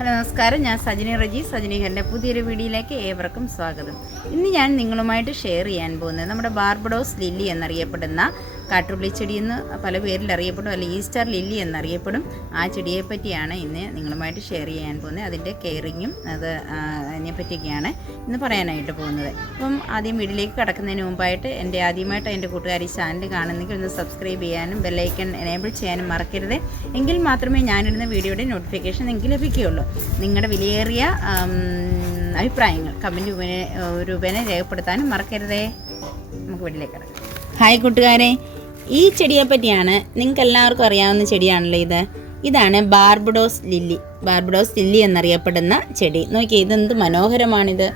Hello നമസ്കാരം, ഞാൻ സജിനി റജി. സജിനിഹറിൻ്റെ പുതിയൊരു വീഡിയോയിലേക്ക് ഏവർക്കും സ്വാഗതം. ഇന്ന് ഞാൻ നിങ്ങളുമായിട്ട് ഷെയർ ചെയ്യാൻ പോകുന്നത് നമ്മുടെ ബാർബഡോസ് ലില്ലി എന്നറിയപ്പെടുന്ന കാട്ടുള്ളി ചെടി എന്ന് പല പേരിൽ അറിയപ്പെടും, അല്ലെങ്കിൽ ഈസ്റ്റർ ലില്ലി എന്നറിയപ്പെടും. ആ ചെടിയെ പറ്റിയാണ് ഇന്ന് നിങ്ങളുമായിട്ട് ഷെയർ ചെയ്യാൻ പോകുന്നത്. അതിൻ്റെ കെയറിങ്ങും അതിനെപ്പറ്റിയൊക്കെയാണ് ഇന്ന് പറയാനായിട്ട് പോകുന്നത്. അപ്പം ആദ്യം വീഡിയോയിലേക്ക് കടക്കുന്നതിന് മുമ്പായിട്ട് ആദ്യമായിട്ട് എൻ്റെ കൂട്ടുകാർ ഈ ചാനൽ കാണുന്നെങ്കിൽ ഒന്ന് സബ്സ്ക്രൈബ് ചെയ്യാനും ബെല്ലൈക്കൺ എനേബിൾ ചെയ്യാനും മറക്കരുത്. എങ്കിൽ മാത്രമേ ഞാനിടുന്ന വീഡിയോയുടെ നോട്ടിഫിക്കേഷൻ നിങ്ങൾക്ക് ലഭിക്കുകയുള്ളൂ. നിങ്ങളുടെ വിലയേറിയ അഭിപ്രായങ്ങൾ കമൻറ്റ് രൂപേണ രേഖപ്പെടുത്താനും മറക്കരുതേ. നമുക്ക് വീട്ടിലേക്ക് കിടക്കാം. ഹായ് കൂട്ടുകാരെ, ഈ ചെടിയെ പറ്റിയാണ്. നിങ്ങൾക്ക് എല്ലാവർക്കും അറിയാവുന്ന ചെടിയാണല്ലോ ഇതാണ് ബാർബഡോസ് ലില്ലി എന്നറിയപ്പെടുന്ന ചെടി. നോക്കിയേ, ഇതെന്ത് മനോഹരമാണിത്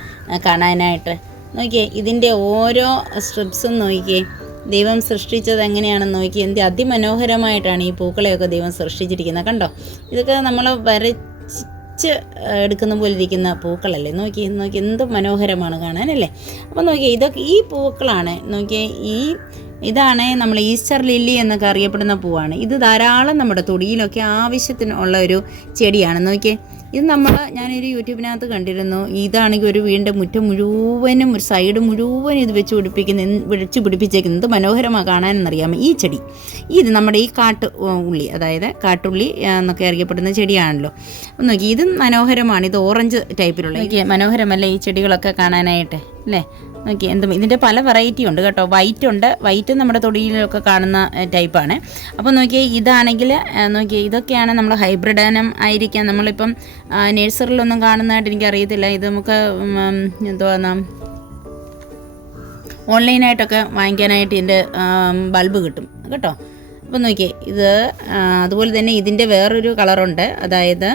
കാണാനായിട്ട്. നോക്കിയേ, ഇതിൻ്റെ ഓരോ സ്ട്രിപ്സും നോക്കിയേ, ദൈവം സൃഷ്ടിച്ചത് എങ്ങനെയാണെന്ന് നോക്കി. എന്ത് അതിമനോഹരമായിട്ടാണ് ഈ പൂക്കളെയൊക്കെ ദൈവം സൃഷ്ടിച്ചിരിക്കുന്നത്. കണ്ടോ, ഇതൊക്കെ നമ്മൾ വരച്ച് എടുക്കുന്ന പോലെ ഇരിക്കുന്ന പൂക്കളല്ലേ. നോക്കി എന്ത് മനോഹരമാണ് കാണാനല്ലേ. അപ്പോൾ നോക്കിയേ, ഇതൊക്കെ ഈ പൂക്കളാണ്. നോക്കിയേ, ഇതാണ് നമ്മൾ ഈസ്റ്റർ ലില്ലി എന്നൊക്കെ അറിയപ്പെടുന്ന പൂവാണ്. ഇത് ധാരാളം നമ്മുടെ തൊടിയിലൊക്കെ ആവശ്യത്തിനുള്ള ഒരു ചെടിയാണ്. നോക്കിയേ, ഇത് ഞാനൊരു യൂട്യൂബിനകത്ത് കണ്ടിരുന്നു. ഇതാണെങ്കിൽ ഒരു വീടിൻ്റെ മുറ്റം മുഴുവനും, ഒരു സൈഡ് മുഴുവനും ഇത് വെച്ച് പിടിപ്പിച്ചേക്കുന്നത് മനോഹരമാണ് കാണാനെന്നറിയാമോ ഈ ചെടി. ഇത് നമ്മുടെ ഈ കാട്ടുള്ളി, അതായത് കാട്ടുള്ളി എന്നൊക്കെ അറിയപ്പെടുന്ന ചെടിയാണല്ലോ. അപ്പം നോക്കി, ഇത് മനോഹരമാണ്. ഇത് ഓറഞ്ച് ടൈപ്പിലുള്ള. നോക്കിയേ, മനോഹരമല്ലേ ഈ ചെടികളൊക്കെ കാണാനായിട്ട് അല്ലേ. നോക്കി, ഇതിൻ്റെ പല വെറൈറ്റി ഉണ്ട് കേട്ടോ. വൈറ്റ് നമ്മുടെ തൊടിയിലൊക്കെ കാണുന്ന ടൈപ്പാണ്. അപ്പോൾ നോക്കിയേ, ഇതാണെങ്കിൽ നോക്കിയേ, ഇതൊക്കെയാണ് നമ്മൾ ഹൈബ്രിഡാനം ആയിരിക്കാം. നമ്മളിപ്പം നഴ്സറിലൊന്നും കാണുന്നതായിട്ട് എനിക്കറിയത്തില്ല. ഇത് നമുക്ക് ഓൺലൈനായിട്ടൊക്കെ വാങ്ങിക്കാനായിട്ട് ഇതിൻ്റെ ബൾബ് കിട്ടും കേട്ടോ. അപ്പോൾ നോക്കിയേ, ഇത് അതുപോലെ തന്നെ ഇതിൻ്റെ വേറൊരു കളറുണ്ട്. അതായത്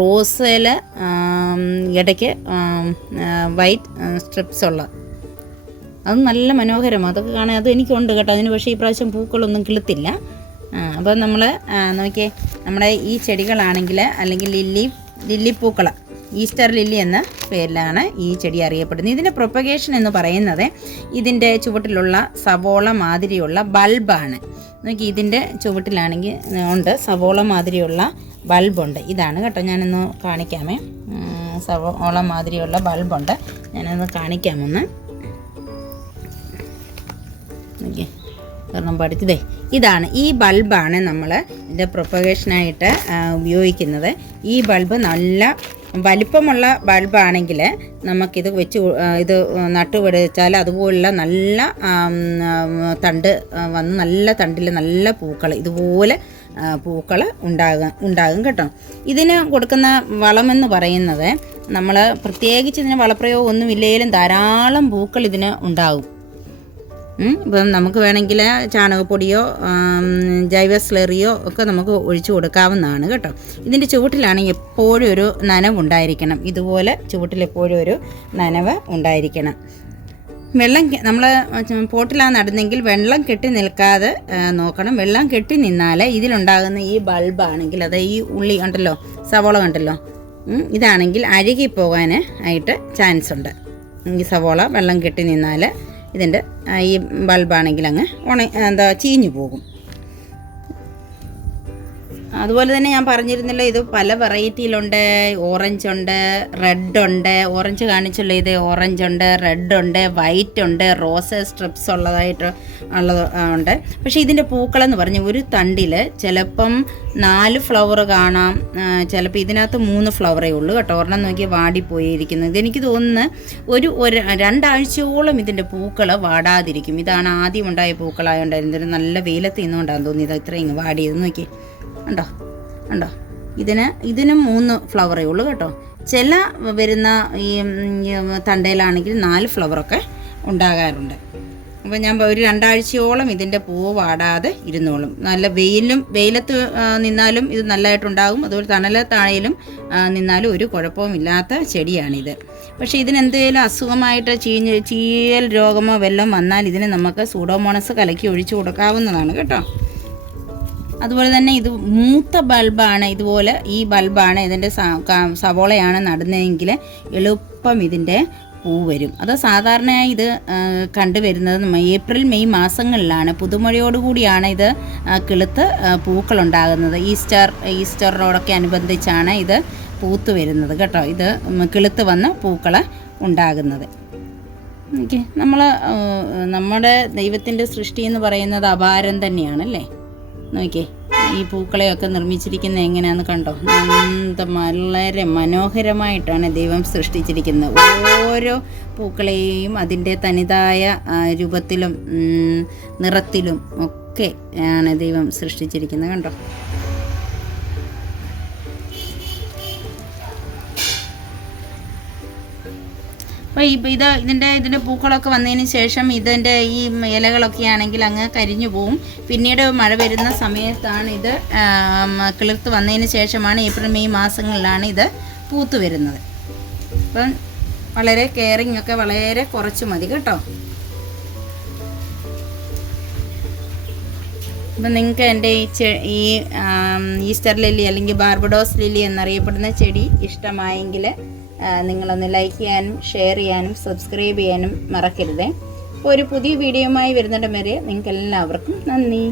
റോസിൽ ഇടയ്ക്ക് വൈറ്റ് സ്ട്രിപ്സ് ഉള്ള, അത് നല്ല മനോഹരമാണ്. അതൊക്കെ കാണാൻ അത് എനിക്കുണ്ട് കേട്ടോ. അതിന് പക്ഷേ ഈ പ്രാവശ്യം പൂക്കളൊന്നും കിളുത്തില്ല. അപ്പോൾ നമ്മൾ നോക്കിയേ, നമ്മുടെ ഈ ചെടികളാണെങ്കിൽ, അല്ലെങ്കിൽ ലില്ലിപ്പൂക്കൾ, ഈസ്റ്റർ ലില്ലി എന്ന പേരിലാണ് ഈ ചെടി അറിയപ്പെടുന്നത്. ഇതിൻ്റെ പ്രൊപ്പഗേഷൻ എന്ന് പറയുന്നത് ഇതിൻ്റെ ചുവട്ടിലുള്ള സവോള മാതിരിയുള്ള ബൾബാണ്. നോക്കി, ഇതിൻ്റെ ചുവട്ടിലാണെങ്കിൽ ഉണ്ട് സവോള മാതിരിയുള്ള ബൾബുണ്ട്. ഇതാണ് കേട്ടോ, ഞാനൊന്ന് കാണിക്കാമേ. സവോള മാതിരിയുള്ള ബൾബുണ്ട്, ഞാനൊന്ന് കാണിക്കാമൊന്ന്. ഓക്കെ, കാരണം പഠിച്ചതേ, ഇതാണ് ഈ ബൾബാണ് നമ്മൾ ഇതിൻ്റെ പ്രൊപ്പഗേഷനായിട്ട് ഉപയോഗിക്കുന്നത്. ഈ ബൾബ് നല്ല വലിപ്പമുള്ള ബൾബാണെങ്കിൽ നമുക്കിത് ഇത് നട്ടുപിടിച്ചാൽ അതുപോലുള്ള നല്ല തണ്ട് വന്ന് നല്ല തണ്ടിൽ നല്ല പൂക്കൾ, ഇതുപോലെ പൂക്കൾ ഉണ്ടാകും കേട്ടോ. ഇതിന് കൊടുക്കുന്ന വളമെന്ന് പറയുന്നത്, നമ്മൾ പ്രത്യേകിച്ച് ഇതിന് വളപ്രയോഗം ഒന്നുമില്ലെങ്കിലും ധാരാളം പൂക്കൾ ഇതിന് ഉണ്ടാകും. ഇപ്പം നമുക്ക് വേണമെങ്കിൽ ചാണകപ്പൊടിയോ ജൈവ സ്ലറിയോ ഒക്കെ നമുക്ക് ഒഴിച്ചു കൊടുക്കാവുന്നതാണ് കേട്ടോ. ഇതിൻ്റെ ചുവട്ടിലാണെങ്കിൽ എപ്പോഴും ഒരു നനവുണ്ടായിരിക്കണം. ഇതുപോലെ ചുവട്ടിൽ എപ്പോഴും ഒരു നനവ് ഉണ്ടായിരിക്കണം. വെള്ളം നമ്മൾ പോട്ടിലാണ് നടുന്നെങ്കിൽ വെള്ളം കെട്ടി നിൽക്കാതെ നോക്കണം. വെള്ളം കെട്ടി നിന്നാൽ ഇതിലുണ്ടാകുന്ന ഈ ബൾബാണെങ്കിൽ, അത് ഈ ഉള്ളി ഉണ്ടല്ലോ, സവോള കണ്ടല്ലോ, ഇതാണെങ്കിൽ അഴുകിപ്പോകാൻ ആയിട്ട് ചാൻസ് ഉണ്ട്. ഈ സവോള വെള്ളം കെട്ടി നിന്നാൽ ഇതിൻ്റെ ഈ ബൾബാണെങ്കിൽ അങ്ങ് ചീഞ്ഞു പോകും. അതുപോലെ തന്നെ ഞാൻ പറഞ്ഞിരുന്നല്ലോ, ഇത് പല വെറൈറ്റിയിലുണ്ട്. ഓറഞ്ച് ഉണ്ട്, റെഡ് ഉണ്ട്. ഓറഞ്ച് കാണിച്ചല്ലോ, ഇത് ഓറഞ്ച് ഉണ്ട്, റെഡ് ഉണ്ട്, വൈറ്റ് ഉണ്ട്, റോസ് സ്ട്രിപ്സ് ഉണ്ട്. പക്ഷേ ഇതിൻ്റെ പൂക്കളെന്ന് പറഞ്ഞ് ഒരു തണ്ടിൽ ചിലപ്പം 4 ഫ്ലവർ കാണാം, ചിലപ്പോൾ ഇതിനകത്ത് 3 ഫ്ലവറേ ഉള്ളൂ കേട്ടോ. ഒരെണ്ണം നോക്കി വാടിപ്പോയിരിക്കുന്നത്. ഇതെനിക്ക് തോന്നുന്നു ഒരു 2 ആഴ്ചയോളം ഇതിൻ്റെ പൂക്കൾ വാടാതിരിക്കും. ഇതാണ് ആദ്യം ഉണ്ടായ പൂക്കളായോണ്ടായിരുന്നു. നല്ല വെയിലത്ത് നിന്നുകൊണ്ടാണ് തോന്നിയത് ഇത്രയും വാടിയത്. നോക്കി, ഉണ്ടോ ഇതിനും 3 ഫ്ലവറേ ഉള്ളൂ കേട്ടോ. ചില വരുന്ന ഈ തണ്ടയിലാണെങ്കിൽ 4 ഫ്ലവറൊക്കെ ഉണ്ടാകാറുണ്ട്. അപ്പോൾ ഞാൻ ഒരു 2 ആഴ്ചയോളം ഇതിൻ്റെ പൂവ് വാടാതെ ഇരുന്നോളും. നല്ല വെയിലത്ത് നിന്നാലും ഇത് നല്ലതായിട്ടുണ്ടാകും. അതുപോലെ തണലത്തായാലും നിന്നാലും ഒരു കുഴപ്പവുമില്ലാത്ത ചെടിയാണിത്. പക്ഷേ ഇതിനെന്തെങ്കിലും അസുഖമായിട്ട് ചീയൽ രോഗമോ വല്ലതും വന്നാൽ ഇതിന് നമുക്ക് സൂഡോമോണസ് കലക്കി ഒഴിച്ചു കൊടുക്കാവുന്നതാണ് കേട്ടോ. അതുപോലെ തന്നെ ഇത് മൂത്ത ബൾബാണ്. ഇതുപോലെ ഈ ബൾബാണ് ഇതിൻ്റെ സവോളയാണ് നടുന്നതെങ്കിൽ എളുപ്പം ഇതിൻ്റെ പൂ വരും. അത് സാധാരണയായി ഇത് കണ്ടുവരുന്നത് ഏപ്രിൽ മെയ് മാസങ്ങളിലാണ്. പുതുമഴയോടുകൂടിയാണ് ഇത് കിളുത്ത് പൂക്കളുണ്ടാകുന്നത്. ഈസ്റ്ററിനോടൊക്കെ അനുബന്ധിച്ചാണ് ഇത് പൂത്ത് വരുന്നത് കേട്ടോ. ഇത് കിളുത്ത് വന്ന പൂക്കൾ ഉണ്ടാകുന്നത്. ഓക്കെ, നമ്മുടെ ദൈവത്തിൻ്റെ സൃഷ്ടി എന്ന് പറയുന്നത് അപാരം തന്നെയാണല്ലേ. നോക്കിയേ, ഈ പൂക്കളെയൊക്കെ നിർമ്മിച്ചിരിക്കുന്നത് എങ്ങനെയാണെന്ന് കണ്ടോ. വളരെ മനോഹരമായിട്ടാണ് ദൈവം സൃഷ്ടിച്ചിരിക്കുന്നത്. ഓരോ പൂക്കളെയും അതിൻ്റെ തനതായ രൂപത്തിലും നിറത്തിലും ഒക്കെ ആണ് ദൈവം സൃഷ്ടിച്ചിരിക്കുന്നത് കണ്ടോ. അപ്പോൾ ഇതിൻ്റെ പൂക്കളൊക്കെ വന്നതിന് ശേഷം ഇതിൻ്റെ ഈ ഇലകളൊക്കെ ആണെങ്കിൽ അങ്ങ് കരിഞ്ഞു പോവും. പിന്നീട് മഴ വരുന്ന സമയത്താണ് ഇത് കിളിർത്ത് വന്നതിന് ശേഷമാണ് ഏപ്രിൽ മെയ് മാസങ്ങളിലാണ് ഇത് പൂത്ത് വരുന്നത്. അപ്പം വളരെ കെയറിങ് ഒക്കെ വളരെ കുറച്ച് മതി കേട്ടോ. അപ്പം നിങ്ങൾക്ക് എൻ്റെ ഈ ഈസ്റ്റർ ലില്ലി അല്ലെങ്കിൽ ബാർബഡോസ് ലില്ലി എന്നറിയപ്പെടുന്ന ചെടി ഇഷ്ടമായെങ്കിൽ നിങ്ങളൊന്ന് ലൈക്ക് ചെയ്യാനും ഷെയർ ചെയ്യാനും സബ്സ്ക്രൈബ് ചെയ്യാനും മറക്കരുത്. ഒരു പുതിയ വീഡിയോയുമായി വരുന്നിടം വരെ നിങ്ങൾക്ക് എല്ലാവർക്കും നന്ദി.